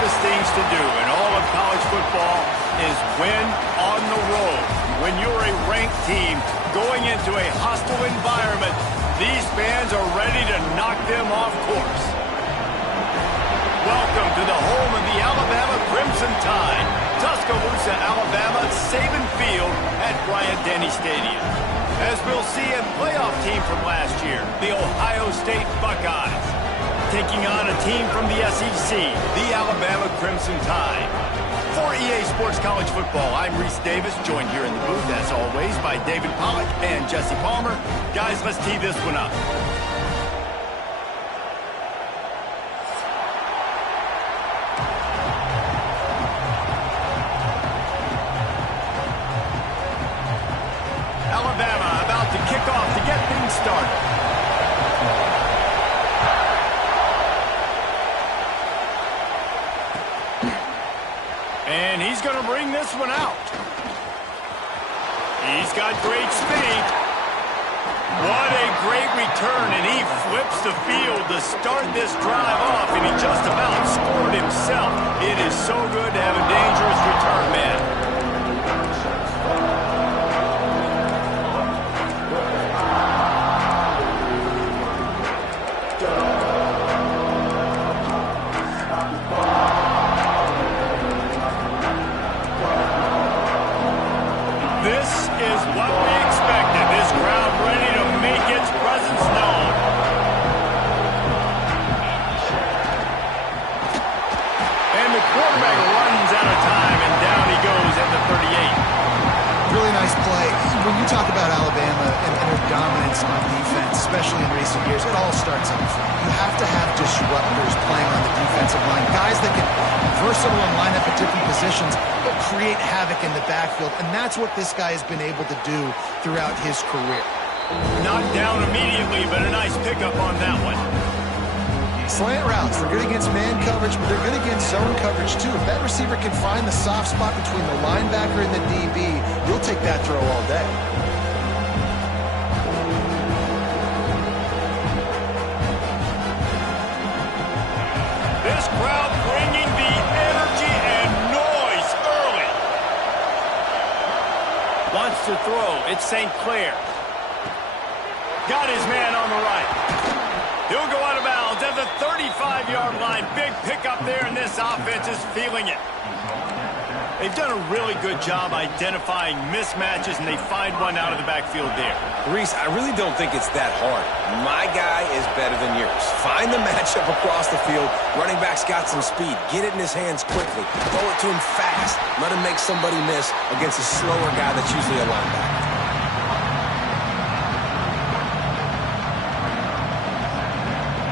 toughest things to do in all of college football is win on the road. When you're a ranked team going into a hostile environment, these fans are ready to knock them off course. Welcome to the home of the Alabama Crimson Tide, Tuscaloosa, Alabama, Saban Field at Bryant-Denny Stadium. As we'll see, a playoff team from last year, the Ohio State Buckeyes, taking on a team from the SEC, the Alabama Crimson Tide. For EA Sports College Football, I'm Reese Davis, joined here in the booth, as always, by David Pollack and Jesse Palmer. Guys, let's tee this one up. Alabama about to kick off to get things started. And he's going to bring this one out. He's got great speed. What a great return, and he flips the field to start this drive off, and he just about scored himself. It is so good to have a dangerous return man. This is what we expected. This crowd ready to make its presence known. And the quarterback runs out of time, and down he goes at the 38. Really nice play. When you talk about Alabama and their dominance on defense, especially in recent years, it all starts up front. You have to have disruptors playing on the defensive line, guys that can versatile and line up at different positions, but create havoc in the backfield, and that's what this guy has been able to do throughout his career. Knocked down immediately, but a nice pickup on that one. Slant routes, they're good against man coverage, but they're good against zone coverage too. If that receiver can find the soft spot between the linebacker and the DB, you'll take that throw all day. This crowd bringing the energy and noise early. Wants to throw. It's St. Clair. Got his man on the right. He'll go out of bounds at the 35-yard line. Big pickup there, and this offense is feeling it. They've done a really good job identifying mismatches, and they find one out of the backfield there. Reese, I really don't think it's that hard. My guy is better than yours. Find the matchup across the field. Running back's got some speed. Get it in his hands quickly. Throw it to him fast. Let him make somebody miss against a slower guy that's usually a linebacker.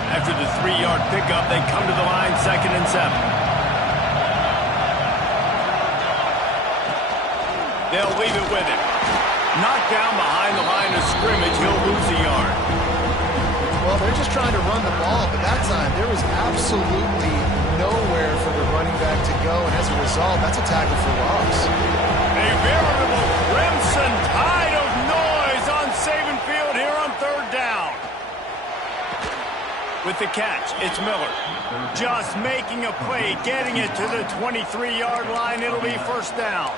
After the 3-yard pickup, they come to the line, 2nd and 7. They'll leave it with him. Knocked down behind the line of scrimmage. He'll lose a yard. Well, they're just trying to run the ball, but that time there was absolutely nowhere for the running back to go, and as a result, that's a tackle for loss. A veritable crimson tide of noise on Saban Field here on 3rd down. With the catch, it's Miller. Just making a play, getting it to the 23-yard line. It'll be 1st down.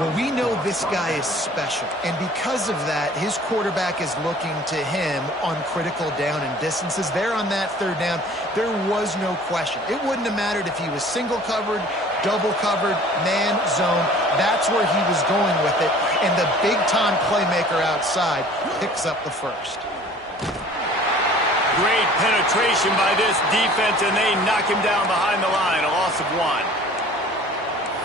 Well, we know this guy is special, and because of that, his quarterback is looking to him on critical down and distances. There on that 3rd down, there was no question. It wouldn't have mattered if he was single covered, double covered, man, zone. That's where he was going with it, and the big-time playmaker outside picks up the 1st. Great penetration by this defense, and they knock him down behind the line. A loss of 1.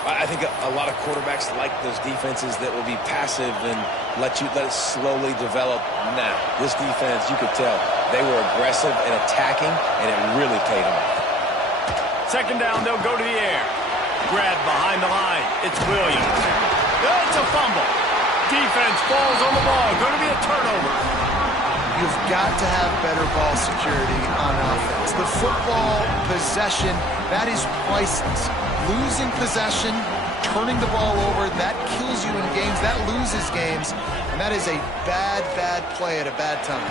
I think a lot of quarterbacks like those defenses that will be passive and let it slowly develop. Now, this defense, you could tell, they were aggressive and attacking, and it really paid off. 2nd down, they'll go to the air. Grabbed behind the line. It's Williams. It's a fumble. Defense falls on the ball. Going to be a turnover. You've got to have better ball security on offense. The football possession, that is priceless. Losing possession, turning the ball over, that kills you in games, that loses games, and that is a bad, bad play at a bad time.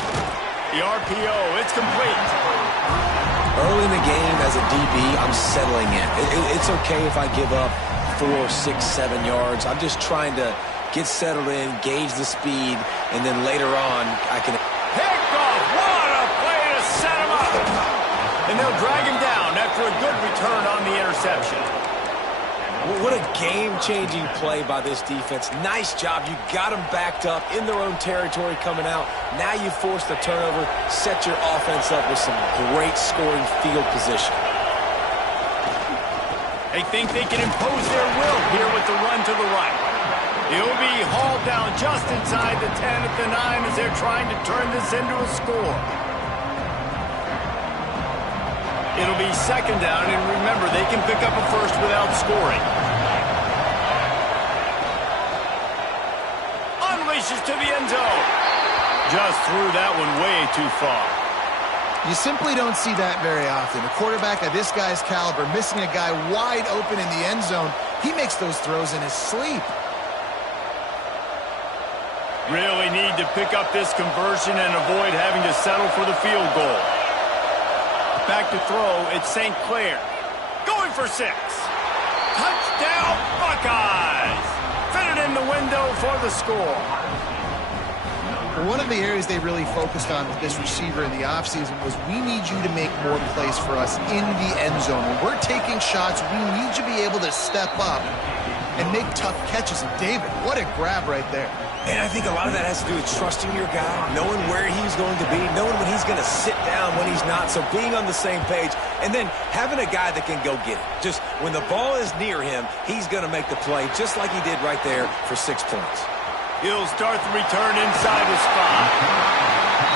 The RPO, it's complete. Early in the game as a DB, I'm settling in. It's okay if I give up 4, 6, 7 yards. I'm just trying to get settled in, gauge the speed, and then later on I can... Pick off! What a play to set him up! And they'll drag him down after a good return on the interception. What a game-changing play by this defense. Nice job. You got them backed up in their own territory coming out. Now you force the turnover, set your offense up with some great scoring field position. They think they can impose their will here with the run to the right. He'll be hauled down just inside the 10 at the 9 as they're trying to turn this into a score. It'll be second down, and remember, they can pick up a first without scoring. Unleashes to the end zone. Just threw that one way too far. You simply don't see that very often. A quarterback of this guy's caliber missing a guy wide open in the end zone. He makes those throws in his sleep. Really need to pick up this conversion and avoid having to settle for the field goal. Back to throw, it's St. Clair. Going for 6. Touchdown, Buckeyes! Fitted in the window for the score. One of the areas they really focused on with this receiver in the offseason was we need you to make more plays for us in the end zone. When we're taking shots, we need you to be able to step up and make tough catches. And David, what a grab right there. And I think a lot of that has to do with trusting your guy, knowing where he's going to be, knowing when he's going to sit down, when he's not, so being on the same page, and then having a guy that can go get it. Just when the ball is near him, he's going to make the play, just like he did right there for 6 points. He'll start the return inside the spot.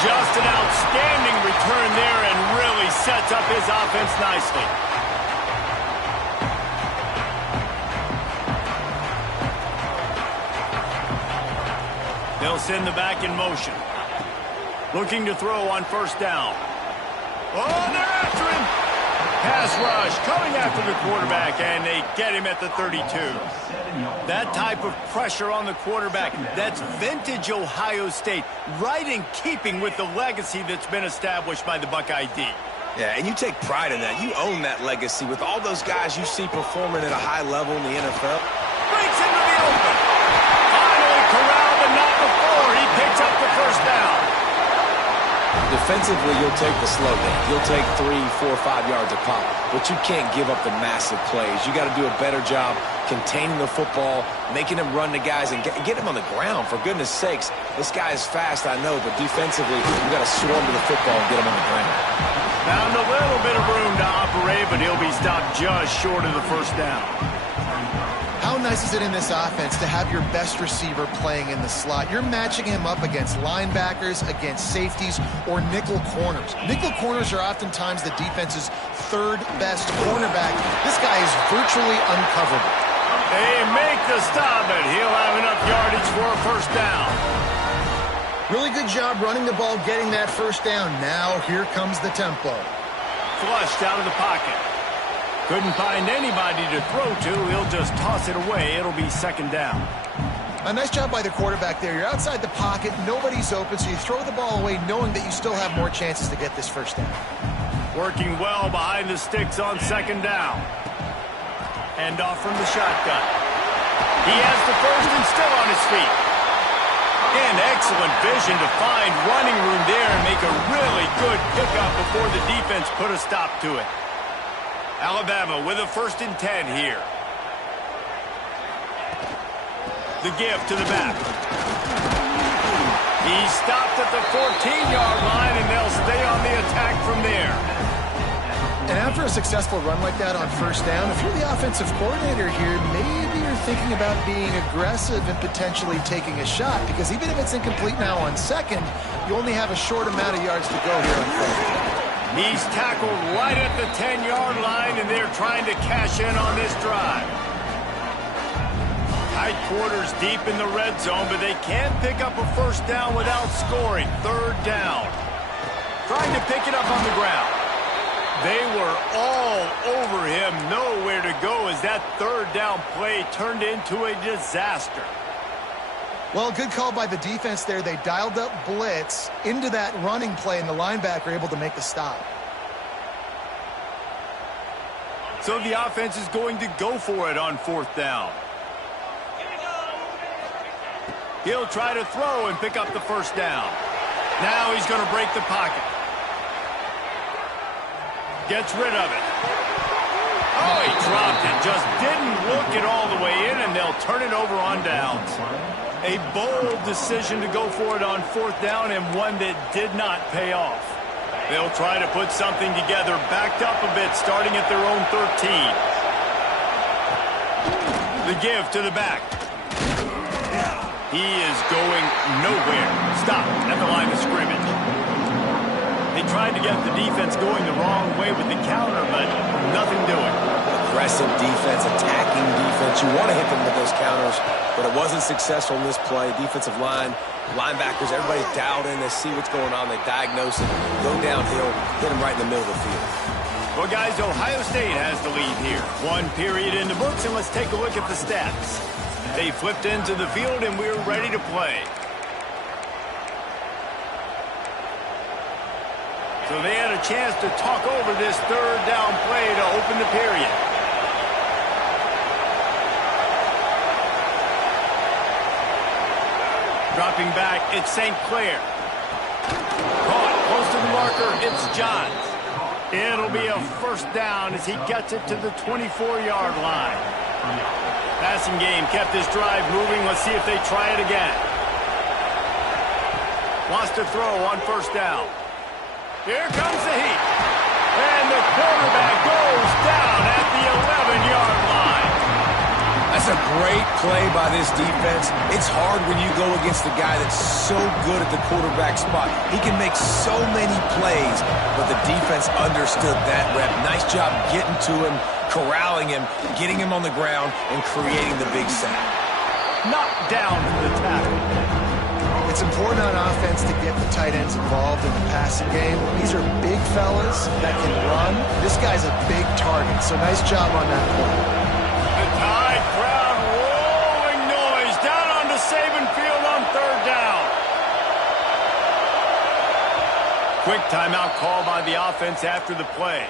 Just an outstanding return there and really sets up his offense nicely. They'll send the back in motion. Looking to throw on first down. Oh, they're after him. Pass rush coming after the quarterback, and they get him at the 32. That type of pressure on the quarterback, that's vintage Ohio State, right in keeping with the legacy that's been established by the Buckeye D. Yeah, and you take pride in that. You own that legacy with all those guys you see performing at a high level in the NFL. Breaks into the open. Finally corralled, but not before. He picks up the first down. Defensively, you'll take the slow game. You'll take 3, 4, 5 yards a pop, but you can't give up the massive plays. You got to do a better job containing the football, making him run to guys, and get him on the ground. For goodness sakes, this guy is fast, I know, but defensively, you got to swarm to the football and get him on the ground. Found a little bit of room to operate, but he'll be stopped just short of the first down. How nice is it in this offense to have your best receiver playing in the slot? You're matching him up against linebackers, against safeties, or nickel corners. Nickel corners are oftentimes the defense's third best cornerback. This guy is virtually uncoverable. They make the stop, and he'll have enough yardage for a first down. Really good job running the ball, getting that first down. Now here comes the tempo. Flushed out of the pocket. Couldn't find anybody to throw to. He'll just toss it away. It'll be second down. A nice job by the quarterback there. You're outside the pocket. Nobody's open, so you throw the ball away knowing that you still have more chances to get this first down. Working well behind the sticks on second down. Hand off from the shotgun. He has the first and still on his feet. And excellent vision to find running room there and make a really good pickup before the defense put a stop to it. Alabama with a 1st and 10 here. The give to the back. He stopped at the 14-yard line, and they'll stay on the attack from there. And after a successful run like that on first down, if you're the offensive coordinator here, maybe you're thinking about being aggressive and potentially taking a shot, because even if it's incomplete now on second, you only have a short amount of yards to go here on third. He's tackled right at the 10-yard line, and they're trying to cash in on this drive. Tight quarters deep in the red zone, but they can pick up a first down without scoring. Third down. Trying to pick it up on the ground. They were all over him. Nowhere to go as that third down play turned into a disaster. Well, good call by the defense there. They dialed up blitz into that running play, and the linebacker able to make the stop. So the offense is going to go for it on 4th down. He'll try to throw and pick up the 1st down. Now he's going to break the pocket. Gets rid of it. Oh, he dropped it. Just didn't look it all the way in, and they'll turn it over on downs. A bold decision to go for it on 4th down, and one that did not pay off. They'll try to put something together, backed up a bit, starting at their own 13. The give to the back. He is going nowhere. Stop at the line of scrimmage. They tried to get the defense going the wrong way with the counter, but nothing doing. Aggressive defense, attacking defense. You want to hit them with those counters, but it wasn't successful in this play. Defensive line, linebackers, everybody's dialed in. They see what's going on. They diagnose it, go downhill, hit them right in the middle of the field. Well, guys, Ohio State has the lead here. 1 period in the books, and let's take a look at the stats. They flipped into the field, and we're ready to play. So they had a chance to talk over this 3rd down play to open the period. Dropping back, it's St. Clair. Caught close to the marker, it's Johns. It'll be a 1st down as he gets it to the 24-yard line. Passing game kept this drive moving. Let's see if they try it again. Wants to throw on 1st down. Here comes the heat. And the quarterback goes down at the 11-yard line. That's a great play by this defense. It's hard when you go against a guy that's so good at the quarterback spot. He can make so many plays, but the defense understood that rep. Nice job getting to him, corralling him, getting him on the ground, and creating the big sack. Knocked down to the tackle. It's important on offense to get the tight ends involved in the passing game. These are big fellas that can run. This guy's a big target, so nice job on that play. The Tide crowd rolling noise down onto Saban Field on 3rd down. Quick timeout call by the offense after the play.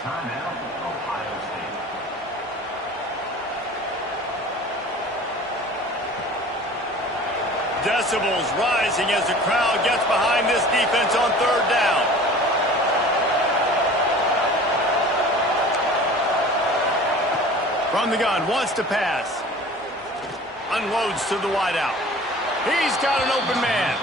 Timeout, Ohio State. Decibels rising as the crowd gets behind this defense on 3rd down. From the gun, wants to pass. Unloads to the wideout. He's got an open man.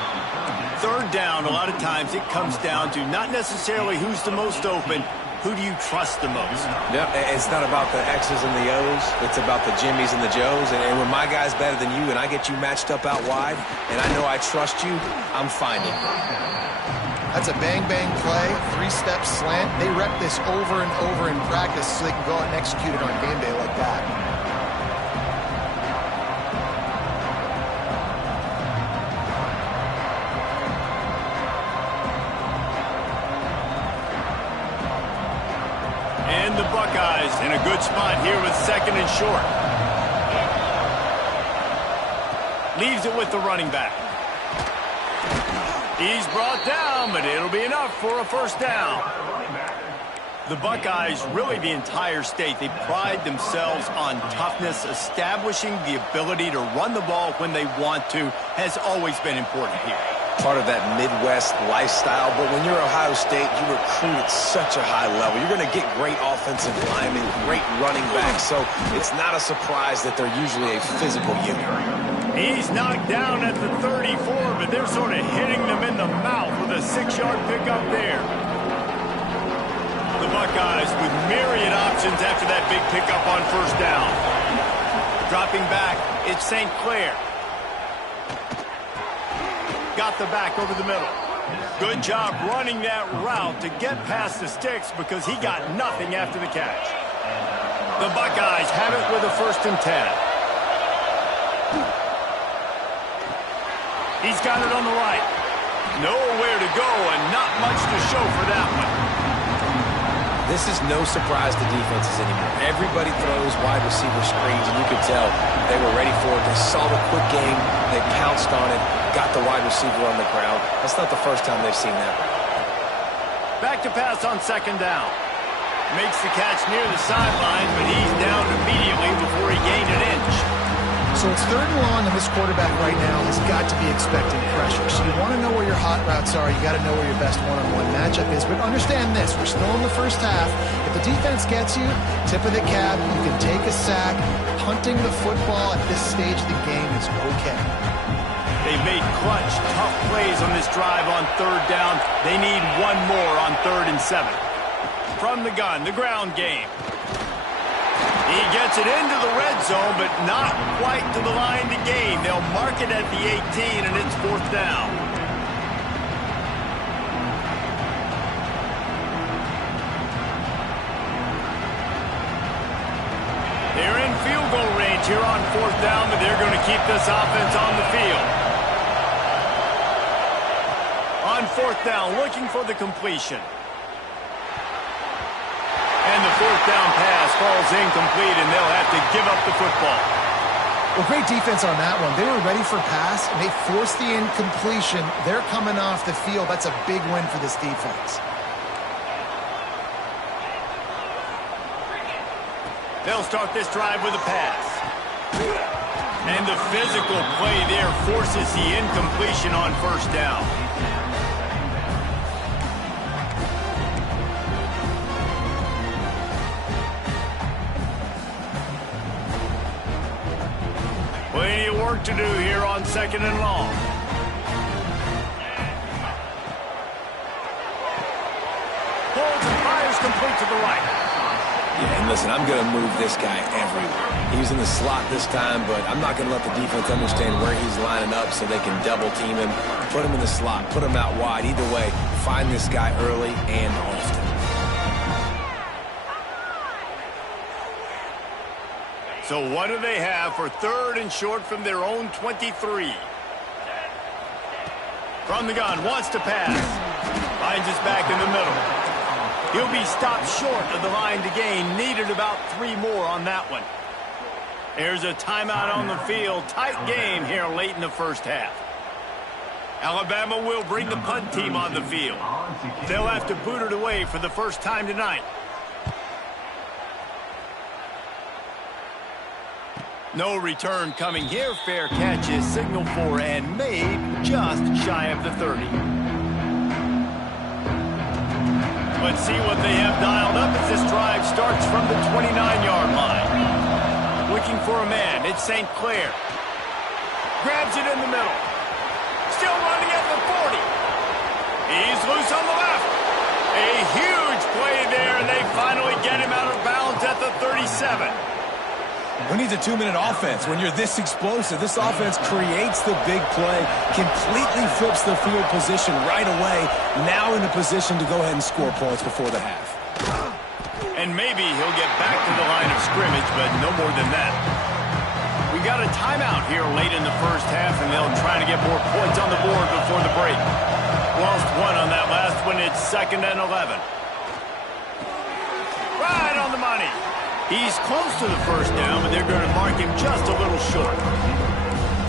3rd down, a lot of times it comes down to not necessarily who's the most open, who do you trust the most? Yeah, it's not about the X's and the O's. It's about the Jimmys and the Joes. And when my guy's better than you and I get you matched up out wide, and I know I trust you, I'm finding you. That's a bang-bang play, 3-step slant. They rep this over and over in practice so they can go out and execute it on game day like that. And the Buckeyes in a good spot here with 2nd and short. Leaves it with the running back. He's brought down, but it'll be enough for a 1st down. The Buckeyes, really the entire state, they pride themselves on toughness. Establishing the ability to run the ball when they want to has always been important here. Part of that Midwest lifestyle, but when you're Ohio State, you recruit at such a high level. You're going to get great offensive linemen, great running backs, so it's not a surprise that they're usually a physical unit. He's knocked down at the 34, but they're sort of hitting them in the mouth with a 6-yard pickup there. The Buckeyes with myriad options after that big pickup on 1st down. Dropping back, it's St. Clair. Got the back over the middle. Good job running that route to get past the sticks because he got nothing after the catch. The Buckeyes have it with a 1st and 10. He's got it on the right. Nowhere to go and not much to show for that one. This is no surprise to defenses anymore. Everybody throws wide receiver screens, and you could tell they were ready for it. They saw the quick game. They pounced on it, got the wide receiver on the ground. That's not the first time they've seen that. Back to pass on 2nd down. Makes the catch near the sideline, but he's down immediately before he gained an inch. So it's 3rd and long, and this quarterback right now has got to be expecting pressure. So you want to know where your hot routes are. You got to know where your best one-on-one matchup is. But understand this, we're still in the first half. If the defense gets you, tip of the cap, you can take a sack. Punting the football at this stage of the game is okay. They've made clutch, tough plays on this drive on 3rd down. They need one more on 3rd and 7. From the gun, the ground game. He gets it into the red zone, but not quite to the line to gain. They'll mark it at the 18, and it's 4th down. They're in field goal range here on 4th down, but they're going to keep this offense on the field. On 4th down, looking for the completion. And the 4th down pass falls incomplete, and they'll have to give up the football. Well, great defense on that one. They were ready for pass, and they forced the incompletion. They're coming off the field. That's a big win for this defense. They'll start this drive with a pass. And the physical play there forces the incompletion on 1st down. Plenty of work to do here on 2nd and long. Holds and fires complete to the right. Yeah, and listen, I'm going to move this guy everywhere. He was in the slot this time, but I'm not going to let the defense understand where he's lining up so they can double team him. Put him in the slot, put him out wide. Either way, find this guy early and often. So what do they have for 3rd and short from their own 23? From the gun, wants to pass. Finds his back in the middle. He'll be stopped short of the line to gain. Needed about 3 more on that one. There's a timeout on the field. Tight game here late in the 1st half. Alabama will bring the punt team on the field. They'll have to boot it away for the first time tonight. No return coming here. Fair catch is signaled for and made just shy of the 30. Let's see what they have dialed up as this drive starts from the 29-yard line. Looking for a man. It's St. Clair. Grabs it in the middle. Still running at the 40. He's loose on the left. A huge play there, and they finally get him out of bounds at the 37. Who needs a 2-minute offense? When you're this explosive, this offense creates the big play, completely flips the field position right away, now in a position to go ahead and score points before the half. And maybe he'll get back to the line of scrimmage, but no more than that. We got a timeout here late in the 1st half, and they'll try to get more points on the board before the break. Lost 1 on that last one. It's 2nd and 11. Right on the money. He's close to the 1st down, but they're going to mark him just a little short.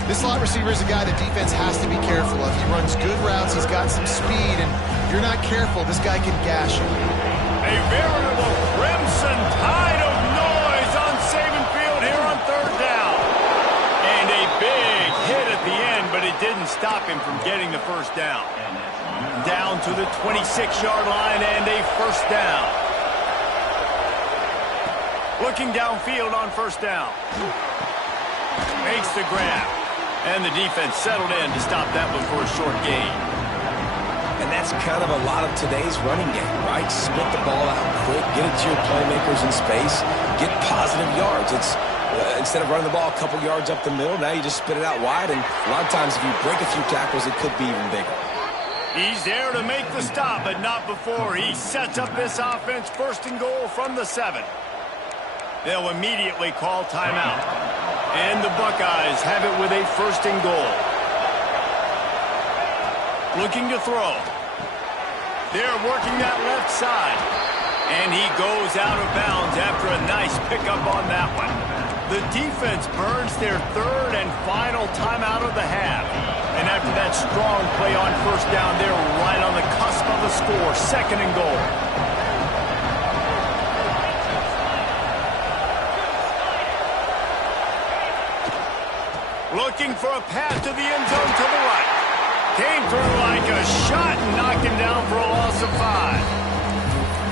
This slot receiver is a guy the defense has to be careful of. He runs good routes. He's got some speed, and if you're not careful, this guy can gash you. A veritable crimson tide of noise on Saban Field here on 3rd down. And a big hit at the end, but it didn't stop him from getting the 1st down. Down to the 26-yard line and a 1st down. Looking downfield on 1st down. Makes the grab. And the defense settled in to stop that one for a short gain. And that's kind of a lot of today's running game, right? Split the ball out quick, get it to your playmakers in space, get positive yards. It's instead of running the ball a couple yards up the middle, now you just spit it out wide, and a lot of times if you break a few tackles, it could be even bigger. He's there to make the stop, but not before. He sets up this offense 1st and goal from the 7. They'll immediately call timeout. And the Buckeyes have it with a 1st and goal. Looking to throw. They're working that left side. And he goes out of bounds after a nice pickup on that one. The defense burns their 3rd and final timeout of the half. And after that strong play on 1st down, they're right on the cusp of a score. 2nd and goal. Looking for a pass to the end zone to the right. Came through like a shot and knocked him down for a loss of 5.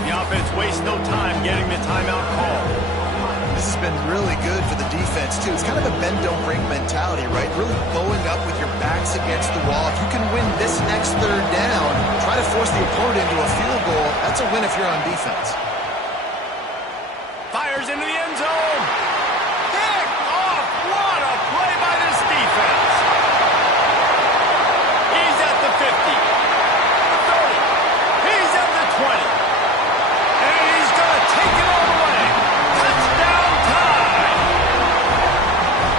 The offense wastes no time getting the timeout call. This has been really good for the defense, too. It's kind of a bend-don't-break mentality, right? Really bowing up with your backs against the wall. If you can win this next third down, try to force the opponent into a field goal, that's a win if you're on defense. Fires into the end zone. Pick off. What a play by this defense. He's at the 50. 30. He's at the 20. And he's going to take it all the way. Touchdown time.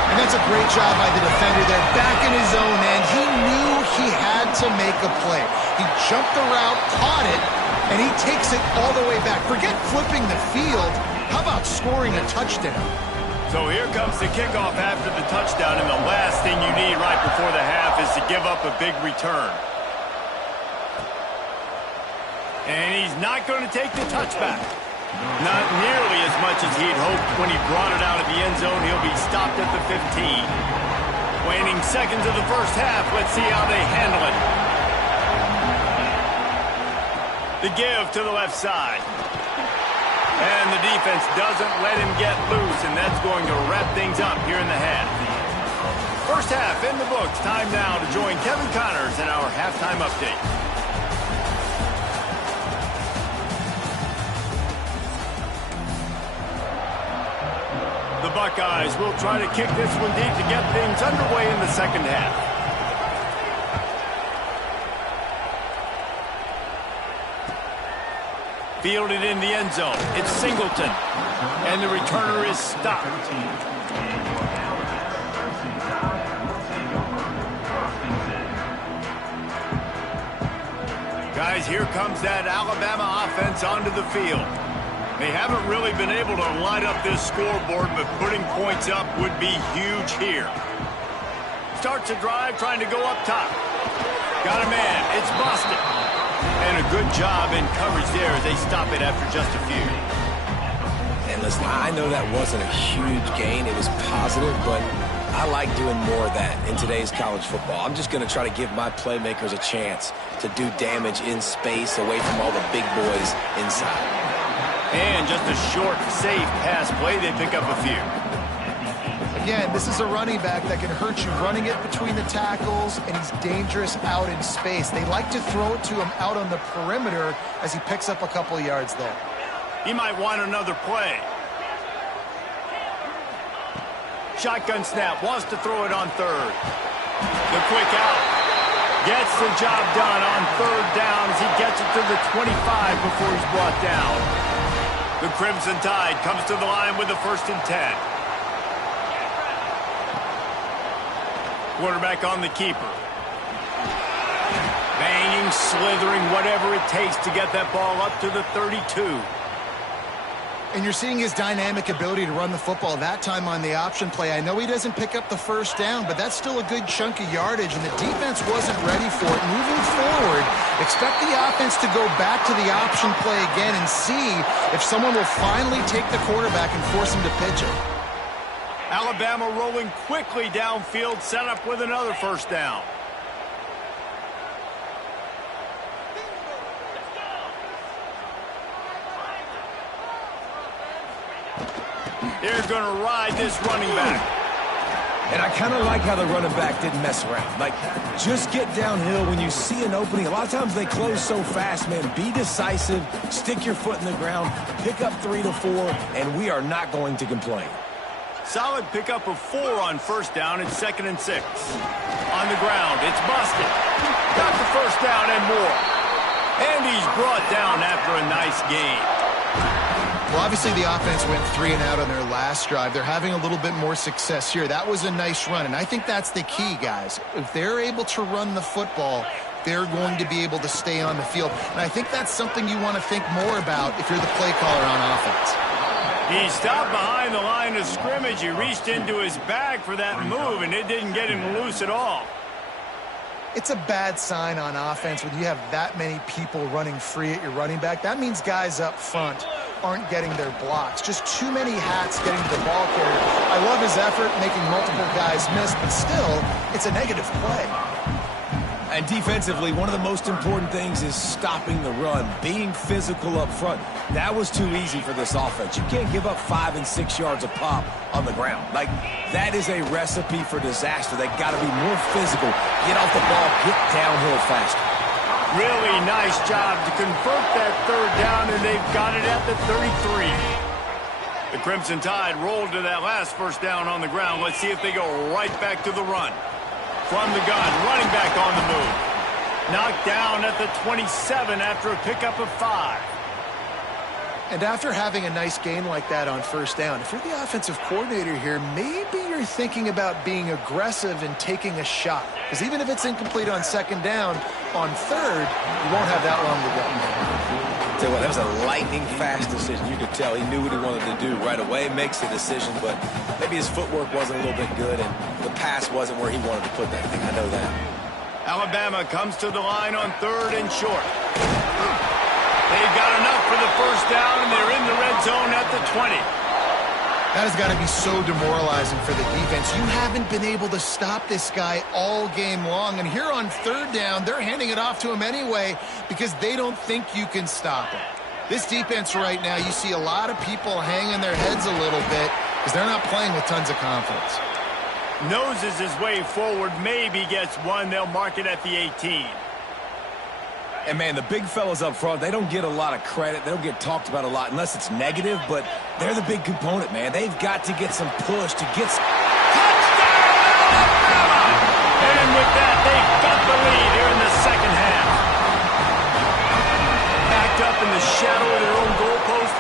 And that's a great job by the defender there. Back in his own end. He knew he had to make a play. He jumped the route, caught it, and he takes it all the way back. Forget flipping the field. How about scoring a touchdown? So here comes the kickoff after the touchdown, and the last thing you need right before the half is to give up a big return. And he's not going to take the touchback. Not nearly as much as he'd hoped when he brought it out of the end zone. He'll be stopped at the 15. Waning seconds of the first half. Let's see how they handle it. The give to the left side. And the defense doesn't let him get loose, and that's going to wrap things up here in the half. First half in the books. Time now to join Kevin Connors in our halftime update. The Buckeyes will try to kick this one deep to get things underway in the second half. Fielded in the end zone. It's Singleton. And the returner is stopped. Guys, here comes that Alabama offense onto the field. They haven't really been able to light up this scoreboard, but putting points up would be huge here. Starts a drive trying to go up top. Got a man. It's busted. And a good job in coverage there as they stop it after just a few. And listen, I know that wasn't a huge gain. It was positive, but I like doing more of that in today's college football. I'm just going to try to give my playmakers a chance to do damage in space away from all the big boys inside. And just a short, safe pass play, they pick up a few. Again, this is a running back that can hurt you running it between the tackles, and he's dangerous out in space. They like to throw it to him out on the perimeter as he picks up a couple of yards there. He might want another play. Shotgun snap, wants to throw it on third. The quick out. Gets the job done on third down as he gets it to the 25 before he's brought down. The Crimson Tide comes to the line with the 1st and 10. Quarterback on the keeper. Banging, slithering, whatever it takes to get that ball up to the 32. And you're seeing his dynamic ability to run the football, that time on the option play. I know he doesn't pick up the first down, but that's still a good chunk of yardage, and the defense wasn't ready for it. Moving forward, expect the offense to go back to the option play again and see if someone will finally take the quarterback and force him to pitch it. Alabama rolling quickly downfield, set up with another first down. They're going to ride this running back. And I kind of like how the running back didn't mess around. Like, just get downhill when you see an opening. A lot of times they close so fast, man. Be decisive, stick your foot in the ground, pick up 3 to 4, and we are not going to complain. Solid pickup of 4 on first down. It's 2nd and 6. On the ground, it's busted. Got the first down and more. And he's brought down after a nice gain. Well, obviously the offense went 3 and out on their last drive. They're having a little bit more success here. That was a nice run, and I think that's the key, guys. If they're able to run the football, they're going to be able to stay on the field. And I think that's something you want to think more about if you're the play caller on offense. He stopped behind the line of scrimmage. He reached into his bag for that move, and it didn't get him loose at all. It's a bad sign on offense when you have that many people running free at your running back. That means guys up front aren't getting their blocks. Just too many hats getting to the ball carrier. I love his effort, making multiple guys miss, but still, it's a negative play. And defensively, one of the most important things is stopping the run, being physical up front. That was too easy for this offense. You can't give up 5 and 6 yards a pop on the ground. Like, that is a recipe for disaster. They got to be more physical, get off the ball, get downhill faster. Really nice job to convert that third down, and they've got it at the 33. The Crimson Tide rolled to that last first down on the ground. Let's see if they go right back to the run. From the gun, running back on the move. Knocked down at the 27 after a pickup of 5. And after having a nice gain like that on first down, if you're the offensive coordinator here, maybe you're thinking about being aggressive and taking a shot. Because even if it's incomplete on second down, on third, you won't have that long to go. Tell you what, that was a lightning-fast decision. You could tell he knew what he wanted to do right away, makes the decision, but maybe his footwork wasn't a little bit good, and the pass wasn't where he wanted to put that thing. I know that. Alabama comes to the line on third and short. They've got enough for the first down, and they're in the red zone at the 20. That has got to be so demoralizing for the defense. You haven't been able to stop this guy all game long, and here on third down, they're handing it off to him anyway because they don't think you can stop him. This defense right now, you see a lot of people hanging their heads a little bit because they're not playing with tons of confidence. Noses his way forward, maybe gets one. They'll mark it at the 18. And, man, the big fellas up front, they don't get a lot of credit. They don't get talked about a lot unless it's negative, but they're the big component, man. They've got to get some push to get some... Touchdown, Alabama! And with that, they've got the lead here in the second half. Backed up in the shadow of their own goalpost,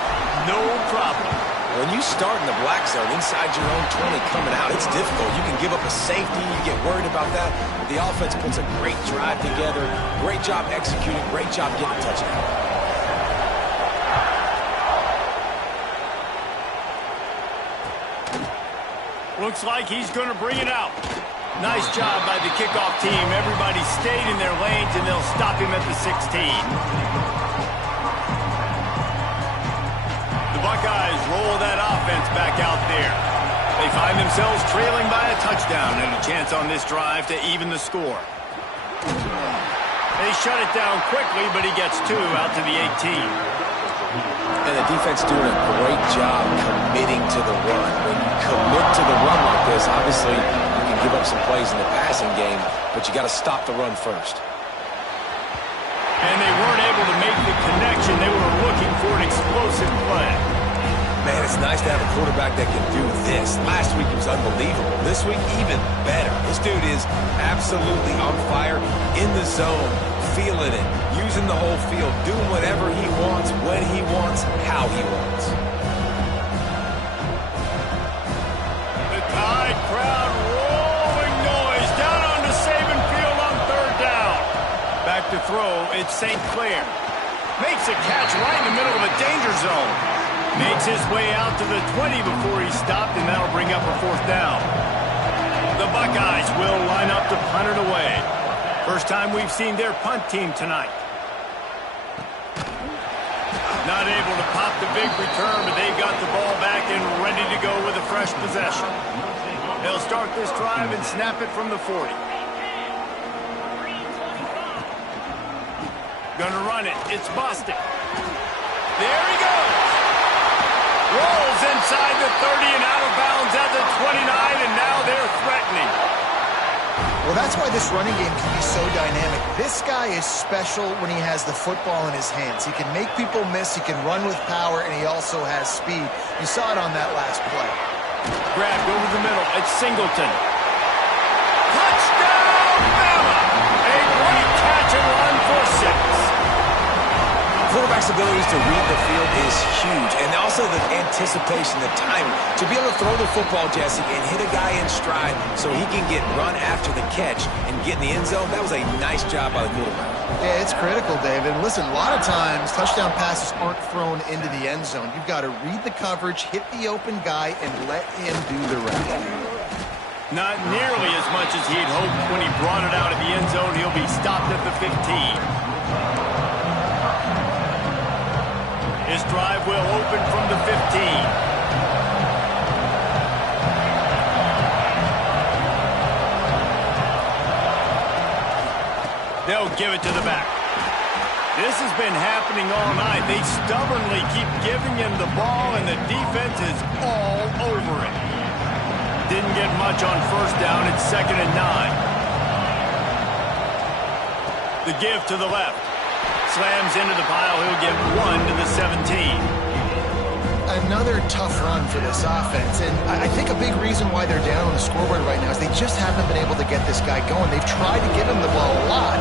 no problem. When you start in the black zone inside your own 20 coming out, it's difficult. You can give up a safety. You get worried about that. But the offense puts a great drive together. Great job executing. Great job getting a touchdown. Looks like he's going to bring it out. Nice job by the kickoff team. Everybody stayed in their lanes, and they'll stop him at the 16. Buckeyes roll that offense back out there. They find themselves trailing by a touchdown and a chance on this drive to even the score. They shut it down quickly, but he gets 2 out to the 18. And the defense doing a great job committing to the run. When you commit to the run like this, obviously you can give up some plays in the passing game, but you got to stop the run first. And they weren't able to make the connection. They were looking for an explosive play. Man, it's nice to have a quarterback that can do this. Last week he was unbelievable. This week, even better. This dude is absolutely on fire, in the zone, feeling it, using the whole field, doing whatever he wants, when he wants, how he wants. The Tide crowd rolling noise down onto Saban Field on third down. Back to throw, it's St. Clair. Makes a catch right in the middle of a danger zone. Makes his way out to the 20 before he stopped, and that'll bring up a fourth down. The Buckeyes will line up to punt it away. First time we've seen their punt team tonight. Not able to pop the big return, but they've got the ball back and ready to go with a fresh possession. They'll start this drive and snap it from the 40. Gonna run it. It's Boston. There he goes. Rolls inside the 30 and out of bounds at the 29, and now they're threatening. Well, that's why this running game can be so dynamic. This guy is special when he has the football in his hands. He can make people miss, he can run with power, and he also has speed. You saw it on that last play. Grabbed over the middle. It's Singleton. Touchdown, Bama! A great catch and run for 6. Quarterback's abilities to read the field is huge, and also the anticipation, the timing. To be able to throw the football, Jesse, and hit a guy in stride so he can get run after the catch and get in the end zone, that was a nice job by the quarterback. Yeah, it's critical, David. Listen, a lot of times touchdown passes aren't thrown into the end zone. You've got to read the coverage, hit the open guy, and let him do the rest. Not nearly as much as he'd hoped when he brought it out of the end zone. He'll be stopped at the 15. His drive will open from the 15. They'll give it to the back. This has been happening all night. They stubbornly keep giving him the ball, and the defense is all over it. Didn't get much on first down. It's 2nd and 9. The give to the left. Slams into the pile. He'll get 1 to the 17. Another tough run for this offense, and I think a big reason why they're down on the scoreboard right now is they just haven't been able to get this guy going. They've tried to give him the ball a lot.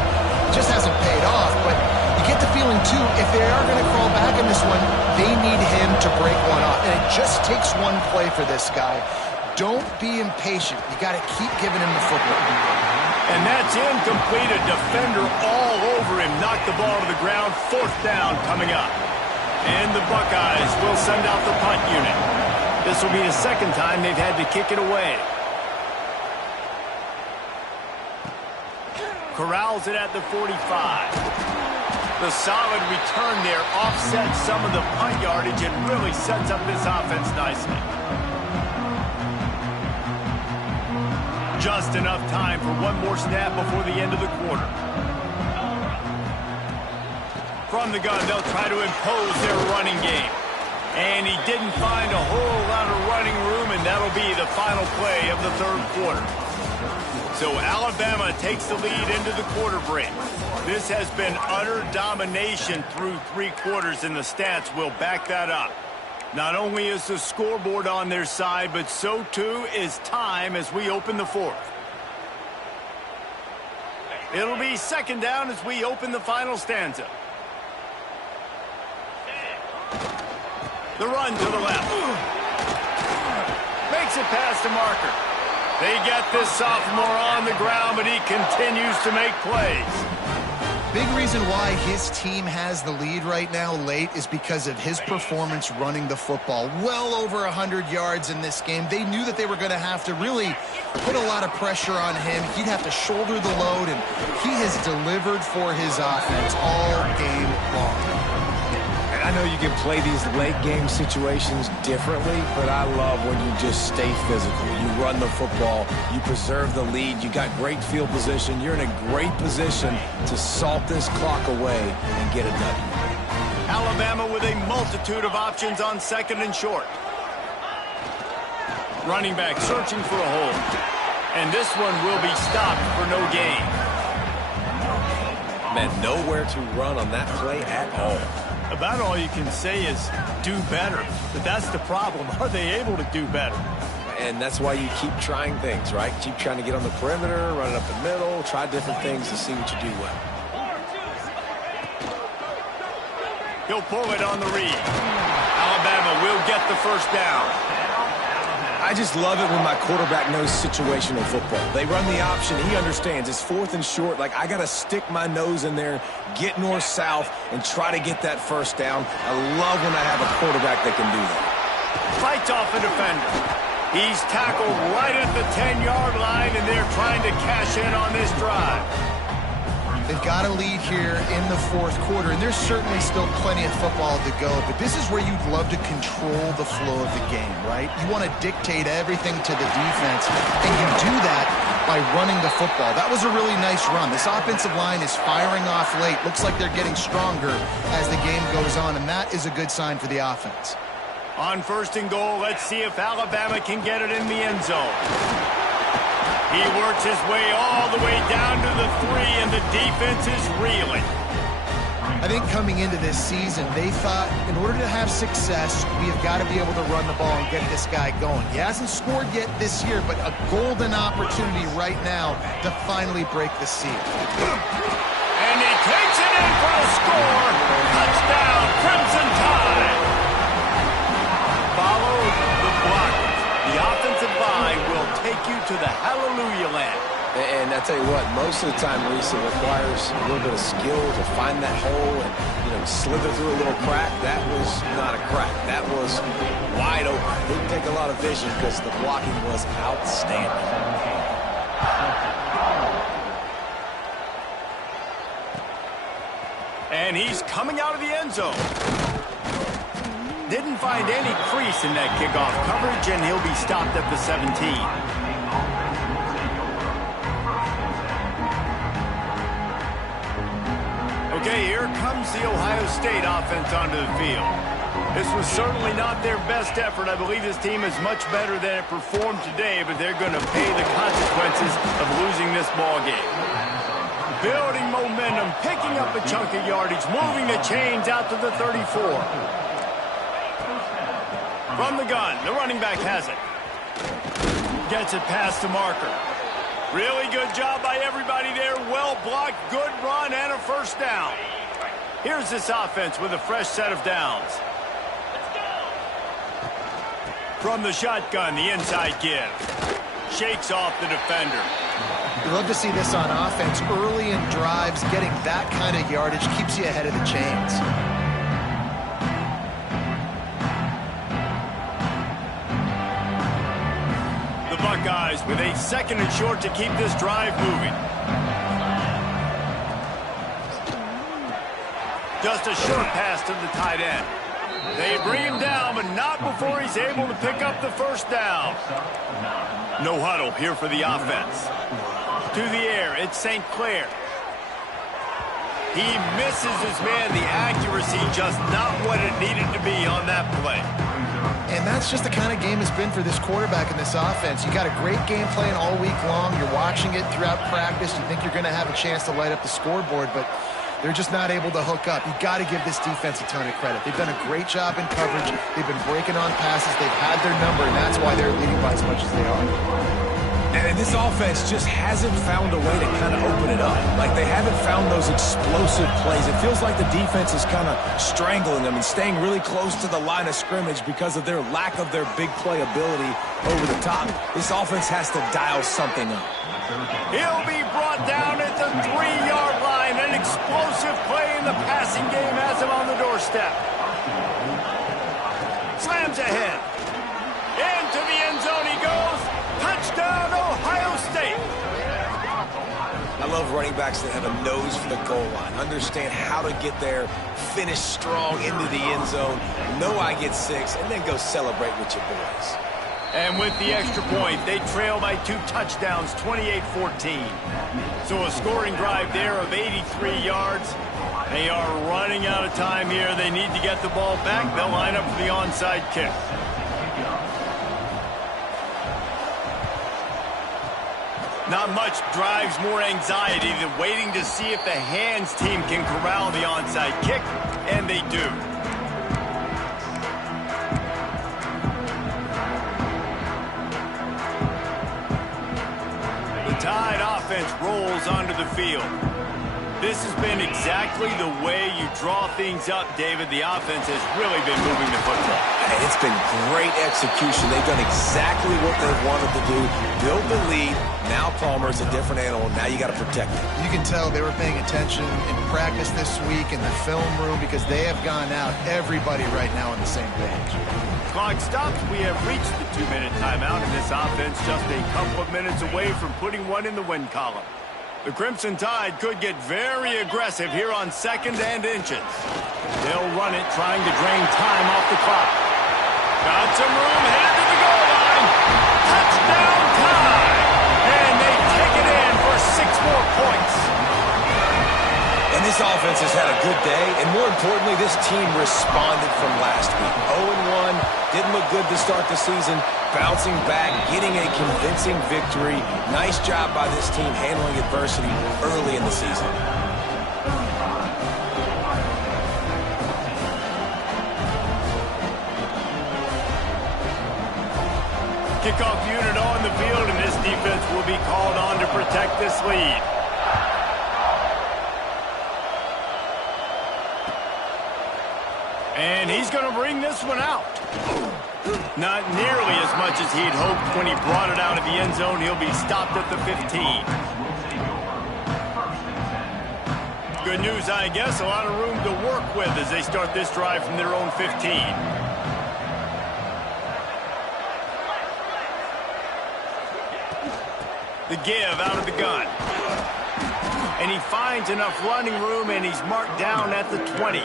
It just hasn't paid off, but you get the feeling, too, if they are going to crawl back in this one, they need him to break one off, and it just takes one play for this guy. Don't be impatient. You got to keep giving him the football. And that's incomplete. A defender all over him. Knocked the ball to the ground. 4th down coming up. And the Buckeyes will send out the punt unit. This will be the 2nd time they've had to kick it away. Corrals it at the 45. The solid return there offsets some of the punt yardage and really sets up this offense nicely. Just enough time for one more snap before the end of the quarter. From the gun, they'll try to impose their running game. And he didn't find a whole lot of running room, and that'll be the final play of the 3rd quarter. So Alabama takes the lead into the quarter break. This has been utter domination through 3 quarters, and the stats will back that up. Not only is the scoreboard on their side, but so too is time as we open the 4th. It'll be 2nd down as we open the final stanza. The run to the left. Makes it past the marker. They get this sophomore on the ground, but he continues to make plays. Big reason why his team has the lead right now late is because of his performance running the football. Well over 100 yards in this game. They knew that they were going to have to really put a lot of pressure on him. He'd have to shoulder the load, and he has delivered for his offense all game long. I know you can play these late game situations differently, but I love when you just stay physical. You run the football, you preserve the lead, you got great field position, you're in a great position to salt this clock away and get a W. Alabama with a multitude of options on 2nd and short. Running back searching for a hole. And this one will be stopped for no gain. Man, nowhere to run on that play at all. About all you can say is do better. But that's the problem. Are they able to do better? And that's why you keep trying things, right? Keep trying to get on the perimeter, run it up the middle, try different things to see what you do well. He'll pull it on the read. Alabama will get the 1st down. I just love it when my quarterback knows situational football. They run the option. He understands. It's 4th and short. Like, I got to stick my nose in there, get north-south, and try to get that 1st down. I love when I have a quarterback that can do that. Fights off a defender. He's tackled right at the 10-yard line, and they're trying to cash in on this drive. They've got a lead here in the 4th quarter, and there's certainly still plenty of football to go, but this is where you'd love to control the flow of the game, right? You want to dictate everything to the defense, and you do that by running the football. That was a really nice run. This offensive line is firing off late. Looks like they're getting stronger as the game goes on, and that is a good sign for the offense. On 1st and goal, let's see if Alabama can get it in the end zone. He works his way all the way down to the 3, and the defense is reeling. I think coming into this season, they thought in order to have success, we have got to be able to run the ball and get this guy going. He hasn't scored yet this year, but a golden opportunity right now to finally break the seal. And he takes it in for a score. Touchdown, Crimson Tide. Follow the block. The offensive line will take you to the hallelujah land. And I tell you what, most of the time, Reese, it requires a little bit of skill to find that hole and, slither through a little crack. That was not a crack. That was wide open. It didn't take a lot of vision because the blocking was outstanding. And he's coming out of the end zone. Didn't find any crease in that kickoff coverage, and he'll be stopped at the 17. Okay, here comes the Ohio State offense onto the field. This was certainly not their best effort. I believe this team is much better than it performed today, but they're going to pay the consequences of losing this ball game. Building momentum, picking up a chunk of yardage, moving the chains out to the 34. From the gun, the running back has it. Gets it past the marker. Really good job by everybody there. Well blocked, good run, and a first down. Here's this offense with a fresh set of downs. From the shotgun, the inside give. Shakes off the defender. You love to see this on offense. Early in drives, getting that kind of yardage keeps you ahead of the chains. Buckeyes with a second and short to keep this drive moving. Just a short pass to the tight end. They bring him down, but not before he's able to pick up the first down. No huddle here for the offense. To the air, it's St. Clair. He misses his man. The accuracy just not what it needed to be on that play. And that's just the kind of game it's been for this quarterback in this offense. You got a great game plan all week long. You're watching it throughout practice. You think you're going to have a chance to light up the scoreboard, but they're just not able to hook up. You got to give this defense a ton of credit. They've done a great job in coverage. They've been breaking on passes. They've had their number, and that's why they're leading by as much as they are. And this offense just hasn't found a way to kind of open it up. Like, they haven't found those explosive plays. It feels like the defense is kind of strangling them and staying really close to the line of scrimmage because of their lack of their big play ability over the top. This offense has to dial something up. He'll be brought down at the 3-yard line. An explosive play in the passing game has him on the doorstep. Slams ahead. Into the end zone he goes. Touchdown, Ohio State. I love running backs that have a nose for the goal line, understand how to get there, finish strong into the end zone, know I get 6, and then go celebrate with your boys. And with the extra point, they trail by 2 touchdowns, 28-14. So a scoring drive there of 83 yards. They are running out of time here. They need to get the ball back. They'll line up for the onside kick. Not much drives more anxiety than waiting to see if the hands team can corral the onside kick, and they do. The Tide offense rolls onto the field. This has been exactly the way you draw things up, David. The offense has really been moving the football. And it's been great execution. They've done exactly what they've wanted to do. Build the lead. Now Palmer's a different animal. Now you got to protect it. You can tell they were paying attention in practice this week in the film room because they have gone out, everybody right now on the same page. Clock stops. We have reached the 2-minute timeout, and this offense just a couple of minutes away from putting one in the win column. The Crimson Tide could get very aggressive here on 2nd and inches. They'll run it, trying to drain time off the clock. Got some room, headed to the goal line. Touchdown Tide! And they take it in for 6 more points. And this offense has had a good day, and more importantly, this team responded from last week. 0-1, didn't look good to start the season. Bouncing back, getting a convincing victory. Nice job by this team handling adversity early in the season. Kickoff unit on the field, and this defense will be called on to protect this lead. And he's going to bring this one out. Not nearly as much as he'd hoped when he brought it out of the end zone. He'll be stopped at the 15. Good news, I guess. A lot of room to work with as they start this drive from their own 15. The give out of the gun. And he finds enough running room, and he's marked down at the 20.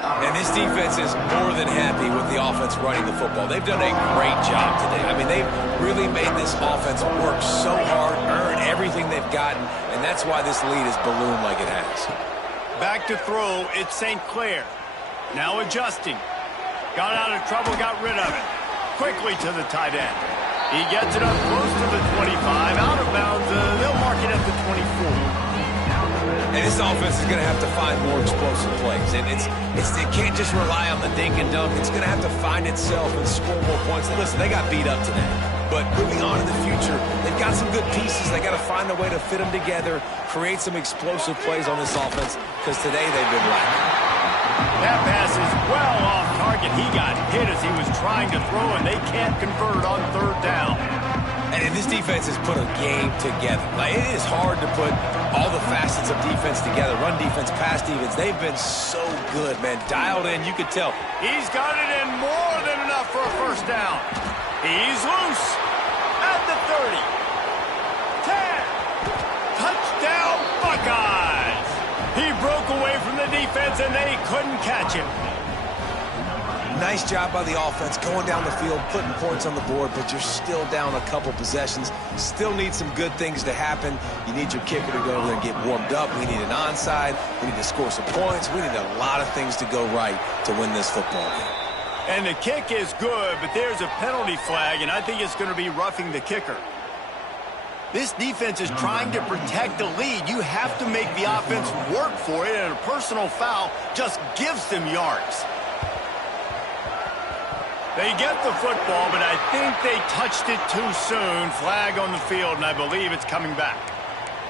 And this defense is more than happy with the offense running the football. They've done a great job today. I mean, they've really made this offense work so hard, earn everything they've gotten, and that's why this lead has ballooned like it has. Back to throw, it's St. Clair. Now adjusting. Got out of trouble, got rid of it. Quickly to the tight end. He gets it up close to the 25, out of bounds. They'll mark it at the 24. And this offense is going to have to find more explosive plays. And it can't just rely on the dink and dunk. It's going to have to find itself and score more points. And listen, they got beat up today. But moving on in the future, they've got some good pieces. They got to find a way to fit them together, create some explosive plays on this offense, because today they've been lacking. That pass is well off target. He got hit as he was trying to throw, and they can't convert on third down. And this defense has put a game together. Like, it is hard to put all the facets of defense together. Run defense, pass defense. They've been so good, man. Dialed in, you could tell. He's got it in more than enough for a first down. He's loose at the 30. 10. Touchdown, Buckeyes. He broke away from the defense, and they couldn't catch him. Nice job by the offense going down the field, putting points on the board, but you're still down a couple possessions. Still need some good things to happen. You need your kicker to go over there and get warmed up. We need an onside. We need to score some points. We need a lot of things to go right to win this football game. And the kick is good, but there's a penalty flag, and I think it's going to be roughing the kicker. This defense is trying to protect the lead. You have to make the offense work for it, and a personal foul just gives them yards. They get the football, but I think they touched it too soon. Flag on the field, and I believe it's coming back.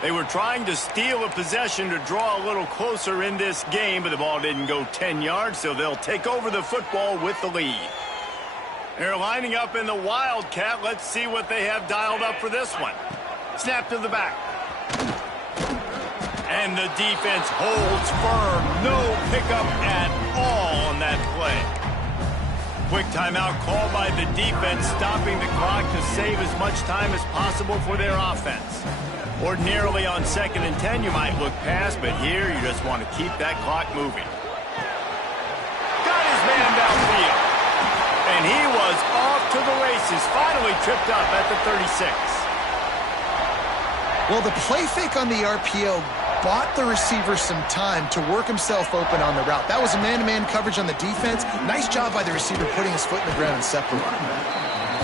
They were trying to steal a possession to draw a little closer in this game, but the ball didn't go 10 yards, so they'll take over the football with the lead. They're lining up in the Wildcat. Let's see what they have dialed up for this one. Snap to the back. And the defense holds firm. No pickup at all on that play. Quick timeout called by the defense, stopping the clock to save as much time as possible for their offense. Ordinarily on 2nd and 10, you might look past, but here you just want to keep that clock moving. Got his man downfield. And he was off to the races, finally tripped up at the 36. Well, the play fake on the RPO bought the receiver some time to work himself open on the route. That was a man-to-man coverage on the defense. Nice job by the receiver putting his foot in the ground and separating.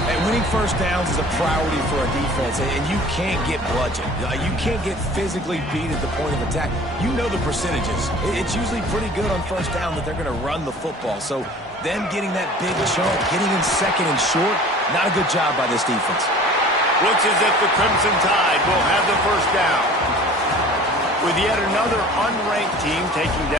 And winning first downs is a priority for a defense, and you can't get bludgeoned. You can't get physically beat at the point of attack. You know the percentages. It's usually pretty good on first down that they're going to run the football. So them getting that big chunk, getting in second and short, not a good job by this defense. Looks as if the Crimson Tide will have the first down, with yet another unranked team taking down